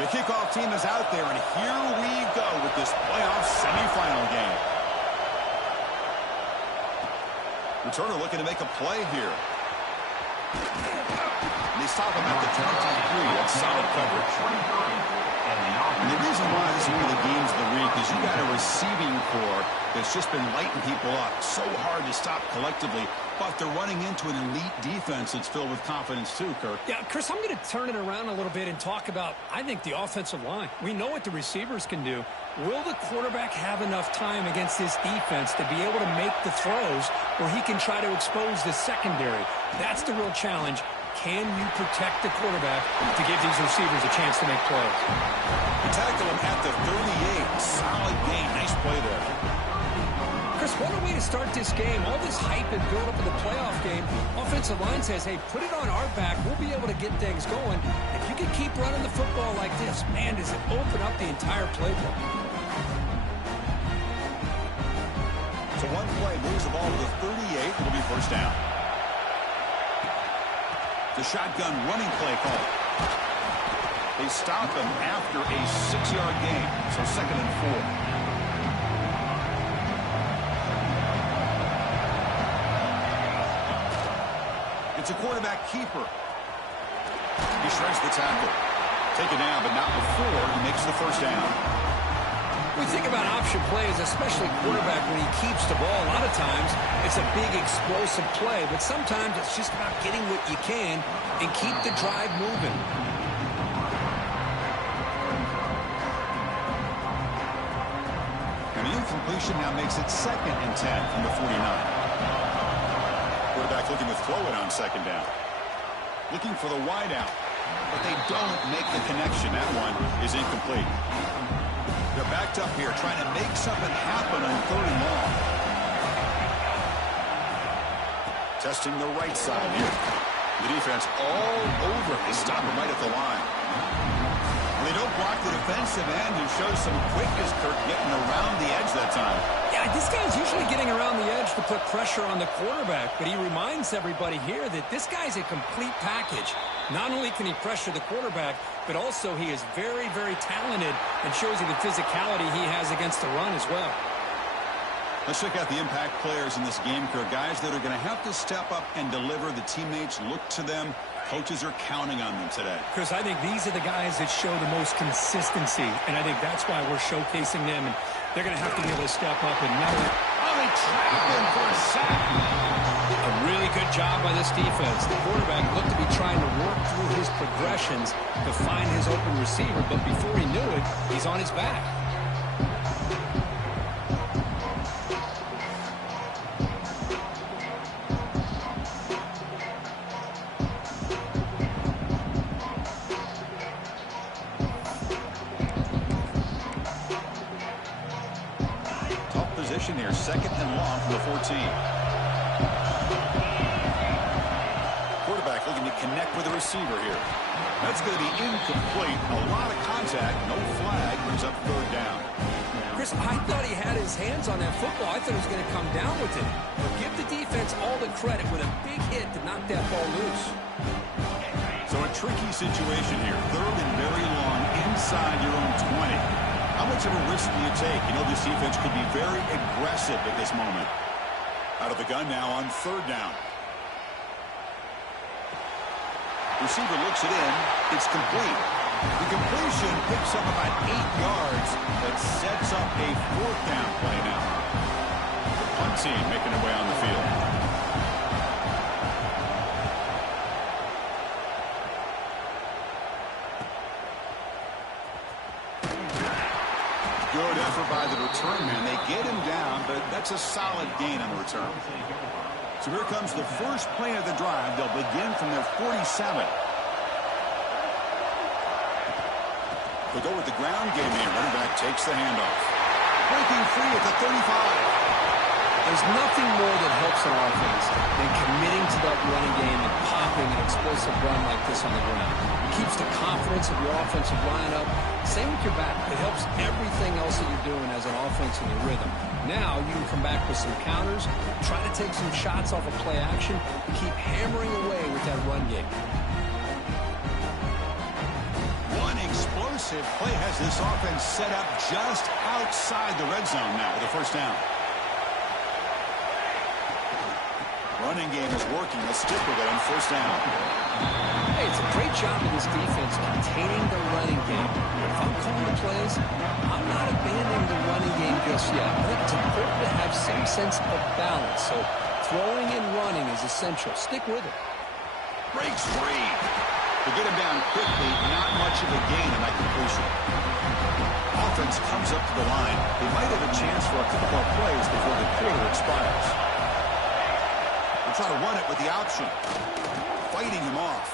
The kickoff team is out there, and here we go with this playoff semifinal game. Returner looking to make a play here. And they stop him at the 23. That's solid coverage. And the reason why this is one of the games of the week is you got a receiving corps that's just been lighting people up. So hard to stop collectively, but they're running into an elite defense that's filled with confidence too, Kirk. Yeah, Chris, I'm going to turn it around a little bit and talk about, I think, the offensive line. We know what the receivers can do. Will the quarterback have enough time against this defense to be able to make the throws where he can try to expose the secondary? That's the real challenge. Can you protect the quarterback to give these receivers a chance to make plays? You tackle him at the 38. Solid gain. Nice play there. Chris, what a way to start this game. All this hype and build up in the playoff game. Offensive line says, hey, put it on our back. We'll be able to get things going. If you can keep running the football like this, man, does it open up the entire playbook. So one play moves the ball to the 38. It'll be first down. The shotgun running play call. They stop him after a 6-yard gain. So 2nd and 4. It's a quarterback keeper. He shreds the tackle. Taken down, but not before he makes the first down. We think about option plays, especially quarterback, when he keeps the ball. A lot of times, it's a big explosive play, but sometimes it's just about getting what you can and keep the drive moving. And the incompletion now makes it 2nd and 10 from the 49. Quarterback looking to throw it on 2nd down. Looking for the wide out, but they don't make the connection. That one is incomplete. They're backed up here, trying to make something happen on 3rd and long. Testing the right side here. The defense all over. They stop him right at the line. They don't block the defensive end, who shows some quickness, Kirk, getting around the edge that time. Yeah, this guy's usually getting around the edge to put pressure on the quarterback, but he reminds everybody here that this guy's a complete package. Not only can he pressure the quarterback, but also he is very, very talented and shows you the physicality he has against the run as well. Let's check out the impact players in this game, Kirk. Guys that are going to have to step up and deliver. The teammates look to them. Coaches are counting on them today. Chris, I think these are the guys that show the most consistency, and I think that's why we're showcasing them, and they're going to have to be able to step up and know it. Oh, they trap him for a sack. A really good job by this defense. The quarterback looked to be trying to work through his progressions to find his open receiver, but before he knew it, he's on his back. Tough position here, 2nd and long from the 14. Quarterback looking to connect with the receiver here. That's going to be incomplete. A lot of contact, no flag, brings up 3rd down. Chris, I thought he had his hands on that football. I thought he was going to come down with it. But give the defense all the credit with a big hit to knock that ball loose. So a tricky situation here. 3rd and very long inside your own 20. How much of a risk do you take? You know, this defense could be very aggressive at this moment. Out of the gun now on 3rd down. Receiver looks it in. It's complete. The completion picks up about 8 yards. That sets up a 4th down play now. The punt team making their way on the field. Good effort by the return man. They get him down, but that's a solid gain on the return. So here comes the first play of the drive. They'll begin from their 47. They'll go with the ground game here. Running back takes the handoff. Breaking free at the 35. There's nothing more that helps an offense than committing to that running game and popping an explosive run like this on the ground. It keeps the confidence of your offensive lineup. Same with your back. It helps everything else that you're doing as an offense in your rhythm. Now you can come back with some counters, try to take some shots off of play action, and keep hammering away with that run game. One explosive impressive play has this offense set up just outside the red zone now with a first down. Running game is working. Let's stick with it on first down. Hey, it's a great job of this defense containing the running game. If I'm calling the plays, I'm not abandoning the running game just yet. I think it's important to have some sense of balance. So throwing and running is essential. Stick with it. Breaks free. To get him down quickly, not much of a gain in that completion. Offense comes up to the line. They might have a chance for a couple more plays before the quarter expires. They try to run it with the option. Fighting him off.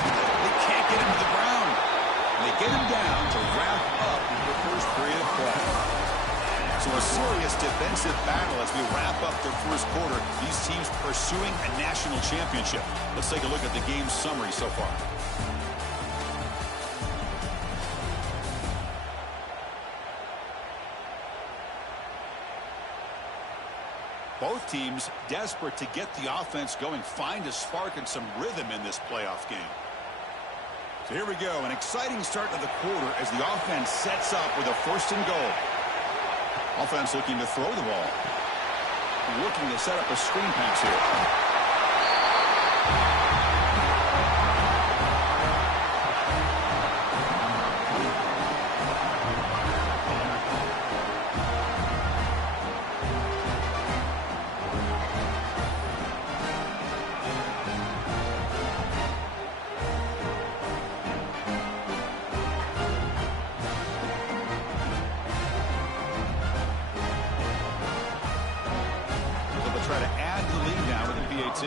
They can't get him to the ground. They get him down to wrap up the first period of play. So a serious defensive battle as we wrap up the first quarter. These teams pursuing a national championship. Let's take a look at the game's summary so far. Both teams desperate to get the offense going, find a spark and some rhythm in this playoff game. So here we go, an exciting start to the quarter as the offense sets up with a first and goal. Offense looking to throw the ball. Looking to set up a screen pass here. Try to add to the lead now with the PAT.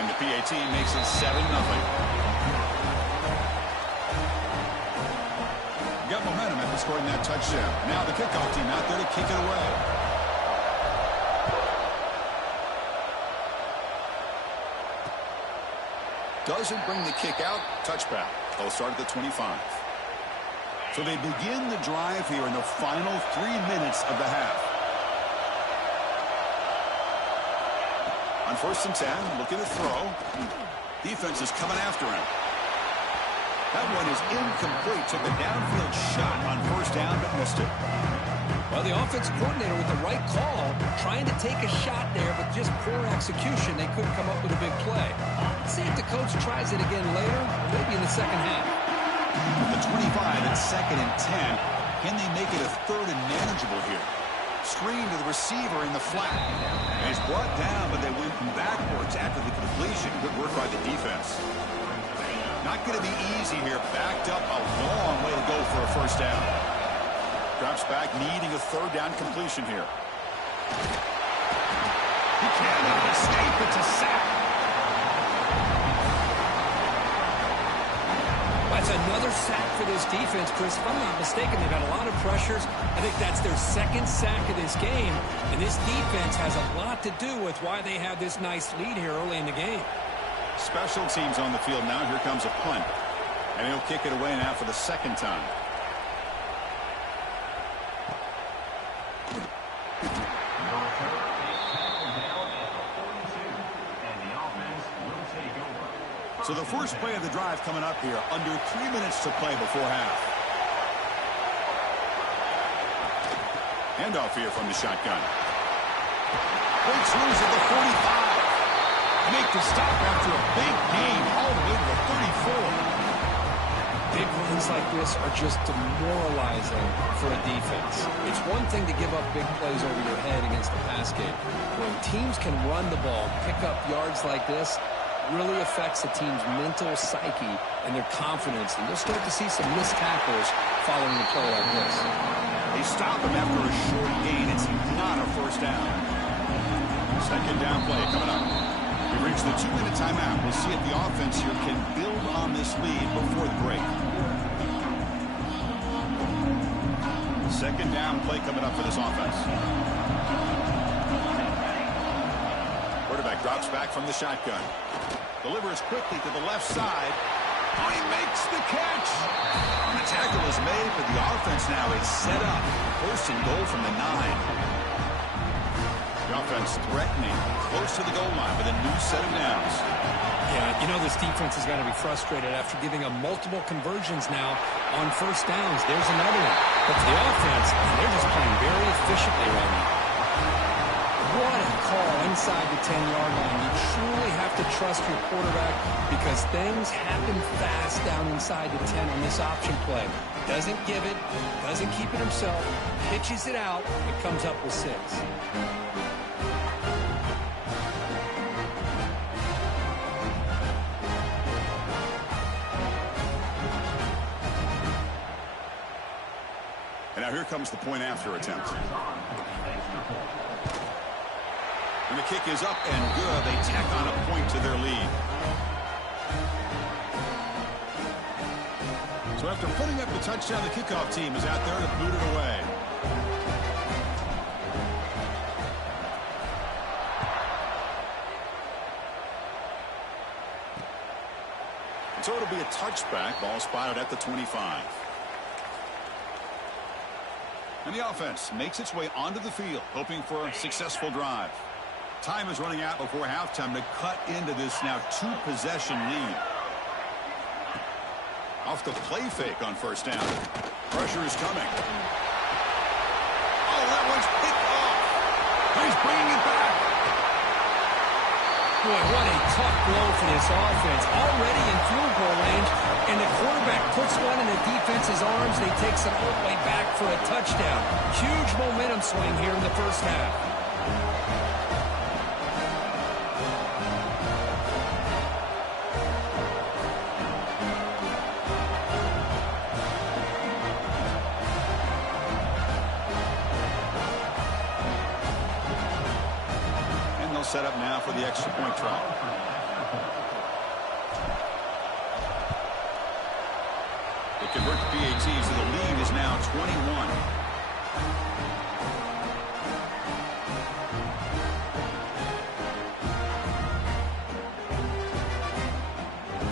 And the PAT makes it 7-0. Got momentum after scoring that touchdown. Now the kickoff team out there to kick it away. Doesn't bring the kick out. Touchback. They'll start at the 25. So they begin the drive here in the final 3 minutes of the half. On first and 10, looking to throw. Defense is coming after him. That one is incomplete. Took a downfield shot on first down, but missed it. Well, the offense coordinator with the right call, trying to take a shot there, but just poor execution. They couldn't come up with a big play. Let's see if the coach tries it again later, maybe in the second half. The 25 at second and 10. Can they make it a third and manageable here? Screen to the receiver in the flat. And he's brought down, but they went backwards after the completion. Good work by the defense. Not going to be easy here. Backed up a long way to go for a first down. Drops back, needing a third down completion here. He cannot escape. It's a sack. That's another sack for this defense, Chris. If I'm not mistaken, they've had a lot of pressures. I think that's their second sack of this game. And this defense has a lot to do with why they have this nice lead here early in the game. Special teams on the field now. Here comes a punt. And he'll kick it away now for the second time. So the first play of the drive coming up here, under 3 minutes to play before half. Handoff here from the shotgun. Breaks loose at the 45. Make the stop after a big gain all the way to the 34. Big runs like this are just demoralizing for a defense. It's one thing to give up big plays over your head against the pass game. When teams can run the ball, pick up yards like this, really affects the team's mental psyche and their confidence. And you'll start to see some missed tackles following a play like this. They stop him after a short gain. It's not a first down. Second down play coming up. We've reached the 2-minute timeout. We'll see if the offense here can build on this lead before the break. Second down play coming up for this offense. Quarterback drops back from the shotgun. Delivers quickly to the left side. Oh, he makes the catch. The tackle is made, but the offense now is set up. First and goal from the 9. The offense threatening close to the goal line with a new set of downs. Yeah, you know this defense has got to be frustrated after giving them multiple conversions now on first downs. There's another one. But for the offense, they're just playing very efficiently right now. What a call inside the 10-yard line. You truly have to trust your quarterback because things happen fast down inside the 10 on this option play. Doesn't give it, doesn't keep it himself, pitches it out, and comes up with 6. And now here comes the point after attempt. And the kick is up and good. They tack on a point to their lead. So after putting up the touchdown, the kickoff team is out there to boot it away. So it'll be a touchback. Ball spotted at the 25. And the offense makes its way onto the field, hoping for a successful drive. Time is running out before halftime to cut into this now 2-possession lead. Off the play fake on first down. Pressure is coming. Oh, that one's picked off. He's bringing it back. Boy, what a tough blow for this offense. Already in field goal range, and the quarterback puts one in the defense's arms. They takes it all the way back for a touchdown. Huge momentum swing here in the first half. Set up now for the extra point try. They convert to PAT, so the lead is now 21.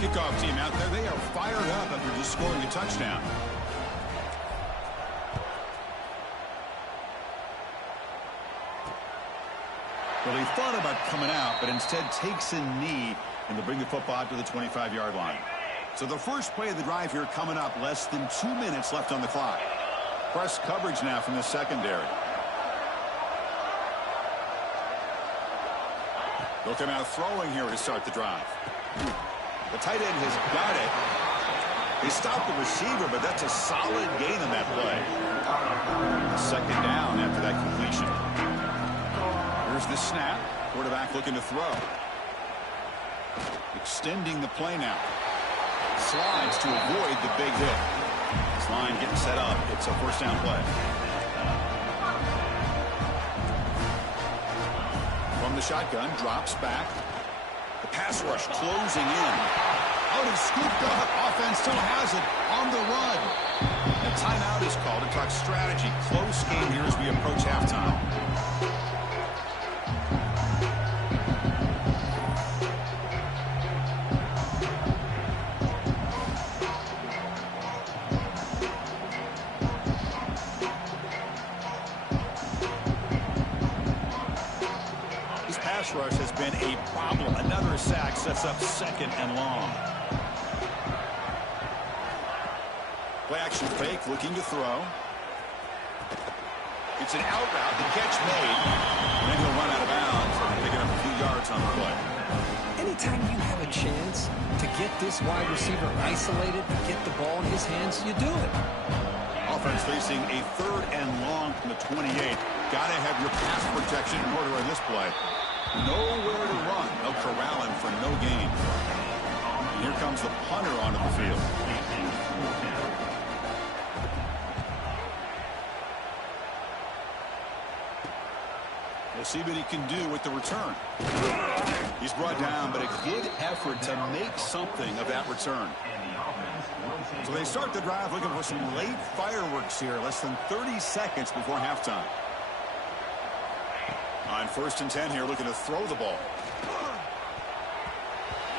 Kickoff team out there, they are fired up after just scoring a touchdown. Well, he thought about coming out, but instead takes a knee, and they'll bring the football to the 25-yard line. So the first play of the drive here coming up, less than 2 minutes left on the clock. Press coverage now from the secondary. They'll come out throwing here to start the drive. The tight end has got it. They stopped the receiver, but that's a solid gain on that play. A second down after that completion. Here's the snap. Quarterback looking to throw. Extending the play now. Slides to avoid the big hit. This line getting set up. It's a first down play. From the shotgun, drops back. The pass rush closing in. Out and scooped up. Offense still has it on the run. A timeout is called to talk strategy. Close game here as we approach halftime. Rush has been a problem. Another sack sets up second and long. Play action fake, looking to throw. It's an out route. The catch made. And then he'll run out of bounds, picking up a few yards on the play. Anytime you have a chance to get this wide receiver isolated, to get the ball in his hands, you do it. Offense facing a third and long from the 28. Got to have your pass protection in order in this play. Nowhere to run. They'll corral him for no gain. And here comes the punter onto the field. We'll see what he can do with the return. He's brought down, but a good effort to make something of that return. So they start the drive looking for some late fireworks here. Less than 30 seconds before halftime. On first and 10 here, looking to throw the ball.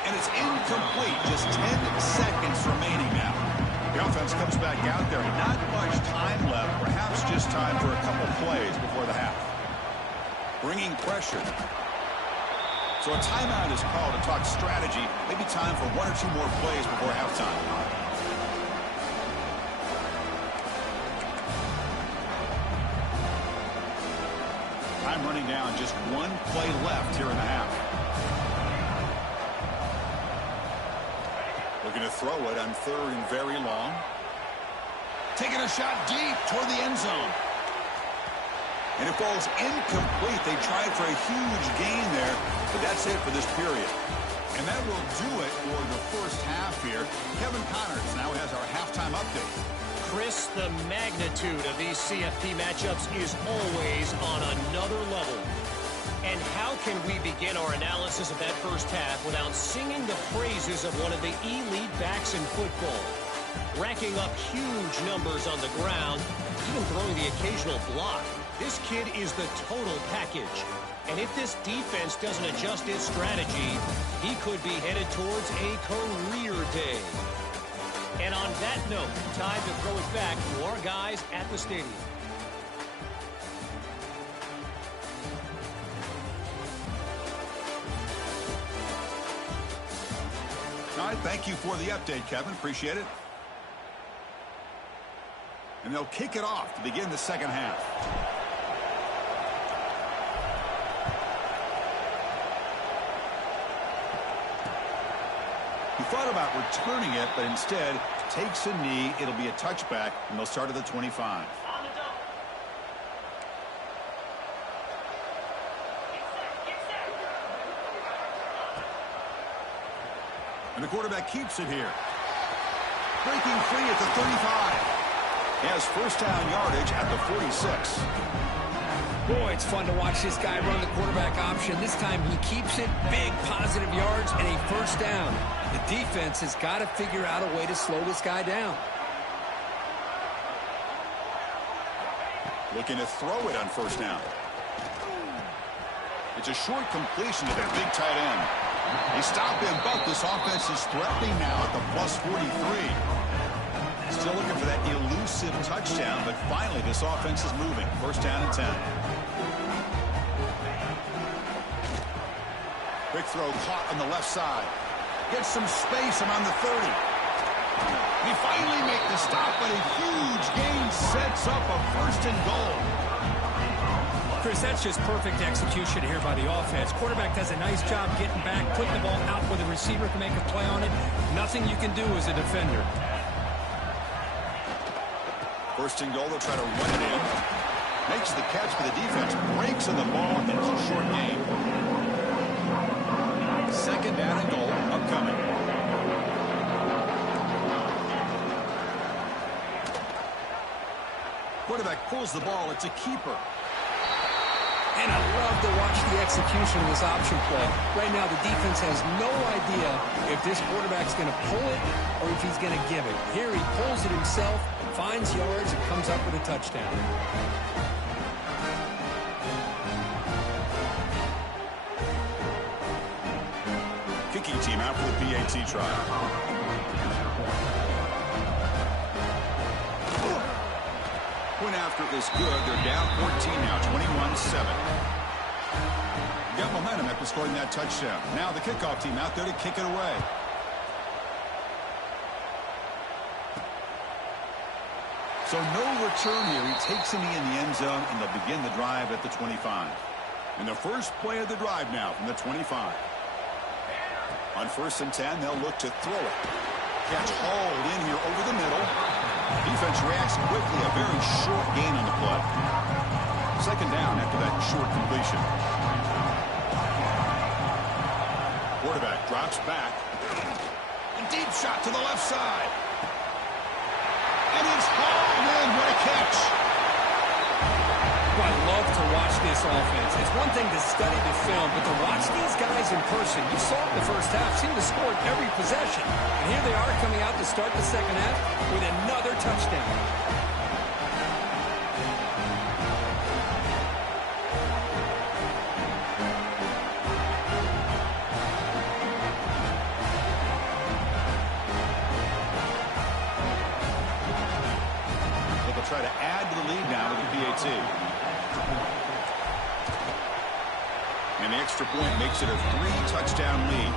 And it's incomplete. Just 10 seconds remaining now. The offense comes back out there. Not much time left. Perhaps just time for a couple plays before the half. bringing pressure. So a timeout is called to talk strategy. Maybe time for one or two more plays before halftime. Time running down, just one play left here in the half. Looking to throw it on 3rd and very long. Taking a shot deep toward the end zone. And it falls incomplete. They tried for a huge gain there, but that's it for this period. And that will do it for the first half here. Kevin Connors now has our halftime update. Chris, the magnitude of these CFP matchups is always on another level. And how can we begin our analysis of that first half without singing the praises of one of the elite backs in football? Racking up huge numbers on the ground, even throwing the occasional block. This kid is the total package. And if this defense doesn't adjust its strategy, he could be headed towards a career day. And on that note, time to throw it back to our guys at the stadium. All right, thank you for the update, Kevin. Appreciate it. And they'll kick it off to begin the second half. He thought about returning it, but instead takes a knee. It'll be a touchback, and they'll start at the 25. And the quarterback keeps it here. Breaking free at the 35. He has first down yardage at the 46. Boy, it's fun to watch this guy run the quarterback option. This time he keeps it, big positive yards, and a first down. The defense has got to figure out a way to slow this guy down. Looking to throw it on first down. It's a short completion to that big tight end. They stop him, but this offense is threatening now at the plus 43. Still looking for that elusive touchdown, but finally this offense is moving. First down and 10. Quick throw caught on the left side. Gets some space around the 30. They finally make the stop, but a huge gain sets up a first and goal. Chris, that's just perfect execution here by the offense. Quarterback does a nice job getting back, putting the ball out where the receiver can make a play on it. Nothing you can do as a defender. First and goal, they'll try to run it in. Makes the catch, but the defense breaks on the ball, and it's a short gain. Second down and goal upcoming. Quarterback pulls the ball. It's a keeper. And I love to watch the execution of this option play. Right now, the defense has no idea if this quarterback's going to pull it or if he's going to give it. Here he pulls it himself, finds yards, and comes up with a touchdown. Kicking team out for the PAT try. Point after is good. They're down 14 now, 21-7. Got momentum after scoring that touchdown. Now the kickoff team out there to kick it away. So no return here. He takes a knee in the end zone, and they'll begin the drive at the 25. And the first play of the drive now from the 25. On first and 10, they'll look to throw it. Catch hauled in here over the middle. Defense reacts quickly. A very short gain on the play. Second down after that short completion. Quarterback drops back. A deep shot to the left side. And it's hauled in. What a catch. I love to watch this offense. It's one thing to study the film, but to watch these guys in person, you saw it in the first half, seemed to score every possession. And here they are coming out to start the second half with another touchdown. They'll try to add to the lead now with the PAT. extra point makes it a 3-touchdown lead.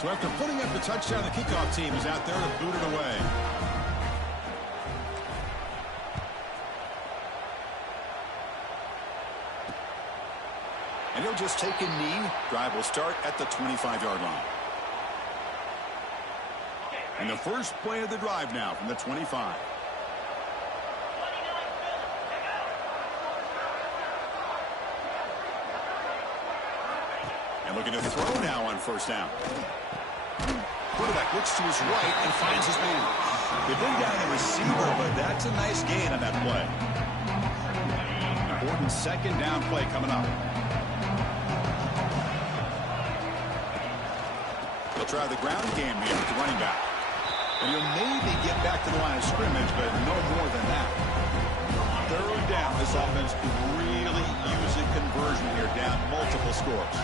So after putting up the touchdown, the kickoff team is out there to boot it away. And he'll just take a knee. Drive will start at the 25-yard line. And the first play of the drive now from the 25. And looking to throw now on first down. Quarterback looks to his right and finds his man. They bring down the receiver, but that's a nice gain on that play. Important second down play coming up. They'll try the ground game here with the running back. And he'll maybe get back to the line of scrimmage, but no more than that. Third down. This offense could really use a conversion here, down multiple scores.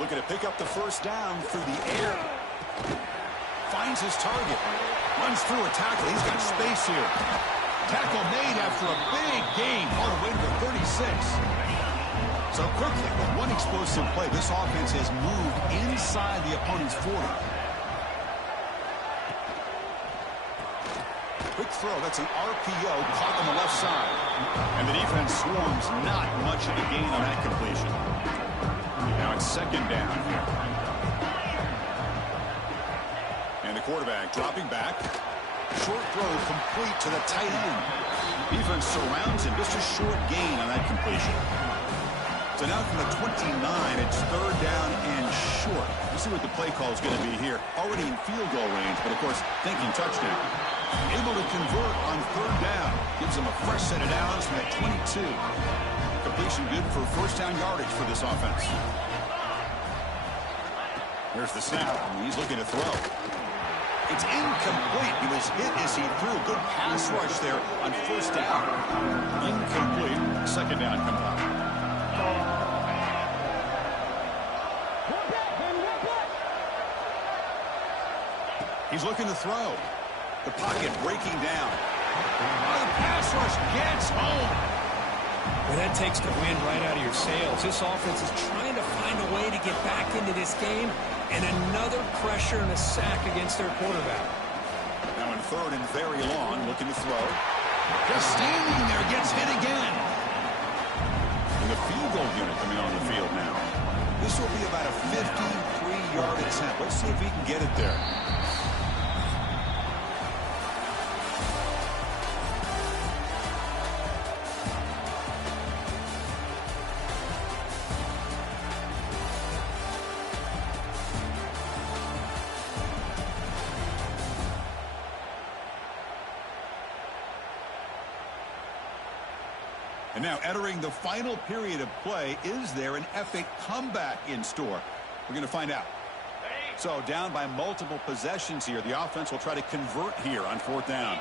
Looking to pick up the first down through the air. Finds his target. Runs through a tackle. He's got space here. Tackle made after a big gain all the way to the 36. So quickly, with one explosive play, this offense has moved inside the opponent's 40. Quick throw. That's an RPO caught on the left side. And the defense swarms not much of a gain on that completion. Now it's second down here. And the quarterback dropping back. Short throw complete to the tight end. Defense surrounds him. Just a short gain on that completion. So now from the 29, it's third down and short. We'll see what the play call is going to be here. Already in field goal range, but of course thinking touchdown. Able to convert on third down. Gives them a fresh set of downs from that 22. Completion good for first down yardage for this offense. Here's the snap. He's looking to throw. It's incomplete. He was hit as he threw. Good pass rush there on first down. Incomplete. Second down comes up. He's looking to throw. The pocket breaking down. Oh, the pass rush gets home. Well, that takes the wind right out of your sails. This offense is trying to find a way to get back into this game, and another pressure and a sack against their quarterback. Now in third and very long, looking to throw. Just standing there, gets hit again. And the field goal unit coming on the field now. This will be about a 53-yard attempt. Let's see if he can get it there. And now entering the final period of play, is there an epic comeback in store? We're going to find out. So down by multiple possessions here. The offense will try to convert here on fourth down.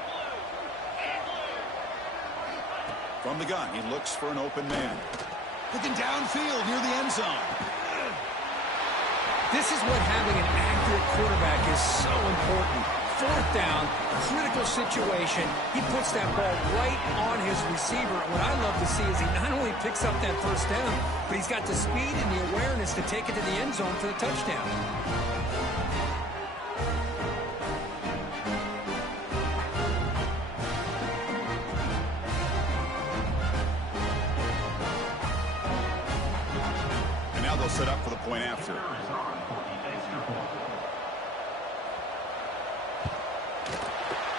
From the gun, he looks for an open man. Looking downfield near the end zone. This is what having an accurate quarterback is so important. Fourth down, critical situation. He puts that ball right on his receiver. What I love to see is he not only picks up that first down, but he's got the speed and the awareness to take it to the end zone for the touchdown. And now they'll set up for the point after.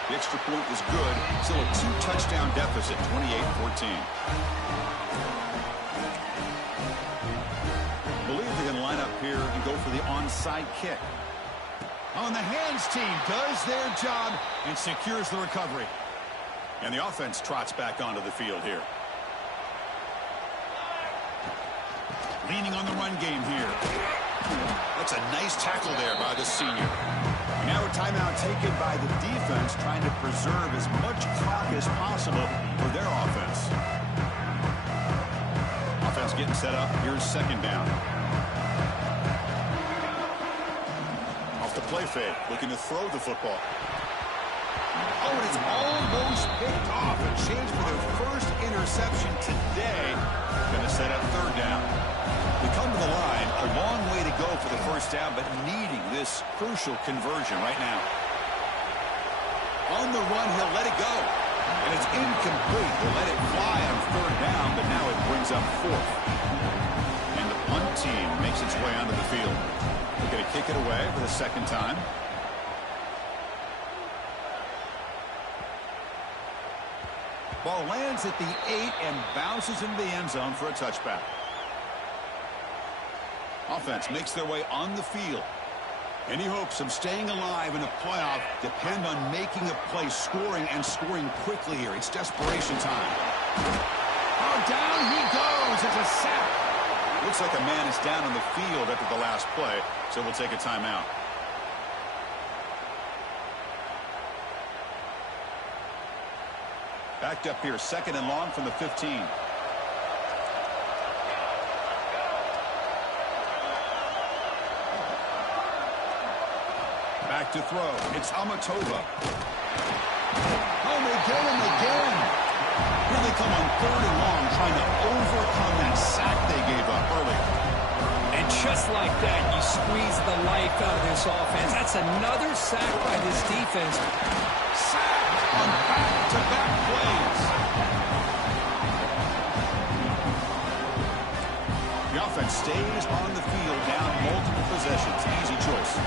The extra point is good. Still a 2-touchdown deficit, 28-14. Believe they're going to line up here and go for the onside kick. On the hands team does their job and secures the recovery. And the offense trots back onto the field here. Leaning on the run game here. That's a nice tackle there by the senior. And now a timeout taken by the defense, trying to preserve as much clock as possible for their offense. Offense getting set up. Here's second down. Off the play fake, looking to throw the football. Oh, and it's almost picked off. A chance for their first interception today. Going to set up third down. We come to the line, a long way to go for the first down, but needing this crucial conversion right now. On the run, he'll let it go. And it's incomplete. They let it fly on third down, but now it brings up fourth. And the punt team makes its way onto the field. They're going to kick it away for the second time. Ball lands at the 8 and bounces into the end zone for a touchback. Offense makes their way on the field. Any hopes of staying alive in a playoff depend on making a play, scoring, and scoring quickly here. It's desperation time. Oh, down he goes. It's a sack. Looks like a man is down on the field after the last play, so we'll take a timeout. Backed up here, second and long from the 15. Back to throw. It's Amatova. Oh, they get him again. Here they come on third and long, trying to overcome that sack they gave up early. And just like that, you squeeze the life out of this offense. That's another sack by this defense. Sack on back-to-back plays. The offense stays on the field, down multiple possessions. Easy choice.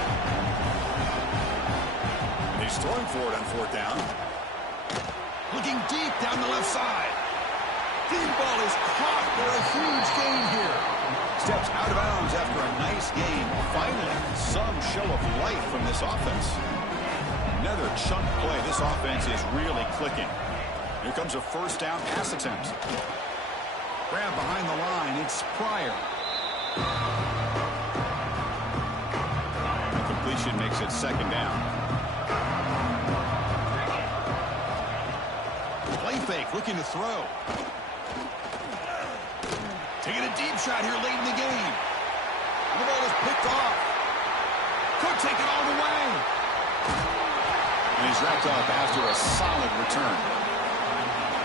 He's throwing for it on fourth down. Looking deep down the left side. Deep ball is caught for a huge gain here. Steps out of bounds after a nice gain. Finally, some show of life from this offense. Another chunk play. This offense is really clicking. Here comes a first down pass attempt. Grab behind the line. It's Pryor. The completion makes it second down. Play fake, looking to throw. Taking a deep shot here late in the game. The ball is picked off. Could take it all the way. And he's wrapped up after a solid return.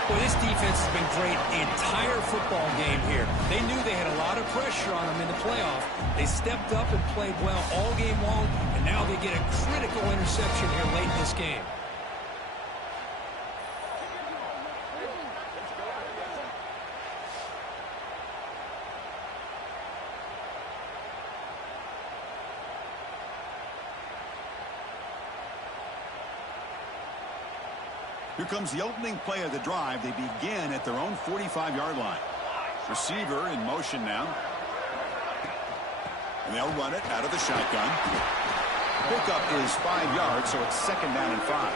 Well, this defense has been great the entire football game here. They knew they had a lot of pressure on them in the playoff. They stepped up and played well all game long, and now they get a critical interception here late in this game. Here comes the opening play of the drive. They begin at their own 45-yard line. Receiver in motion now. And they'll run it out of the shotgun. Pickup is 5 yards, so it's second down and 5.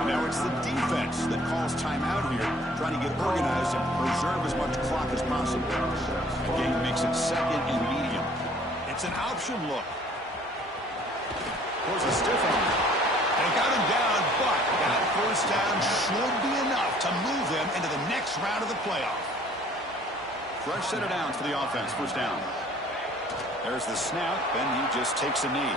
And now it's the defense that calls timeout here, trying to get organized and preserve as much clock as possible. The game makes it second and medium. It's an option look. There's a stiff arm. They got him down, but that first down should be enough to move them into the next round of the playoff. Fresh set of downs for the offense. First down. There's the snap, and he just takes a knee.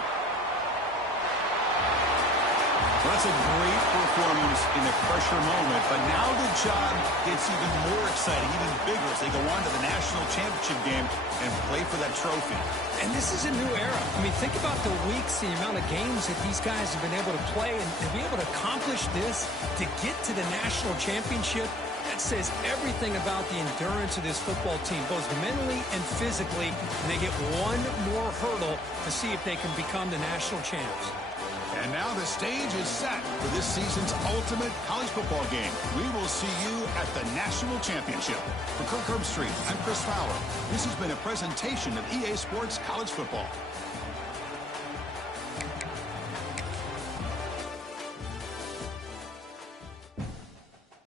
So that's a great performance in the pressure moment, but now the job gets even more exciting, even bigger as they go on to the national championship game and play for that trophy. And this is a new era. I mean, think about the weeks, the amount of games that these guys have been able to play, and to be able to accomplish this, to get to the national championship, that says everything about the endurance of this football team, both mentally and physically, and they get one more hurdle to see if they can become the national champs. And now the stage is set for this season's ultimate college football game. We will see you at the national championship. For Kirk Herbstreit, I'm Chris Fowler. This has been a presentation of EA Sports College Football.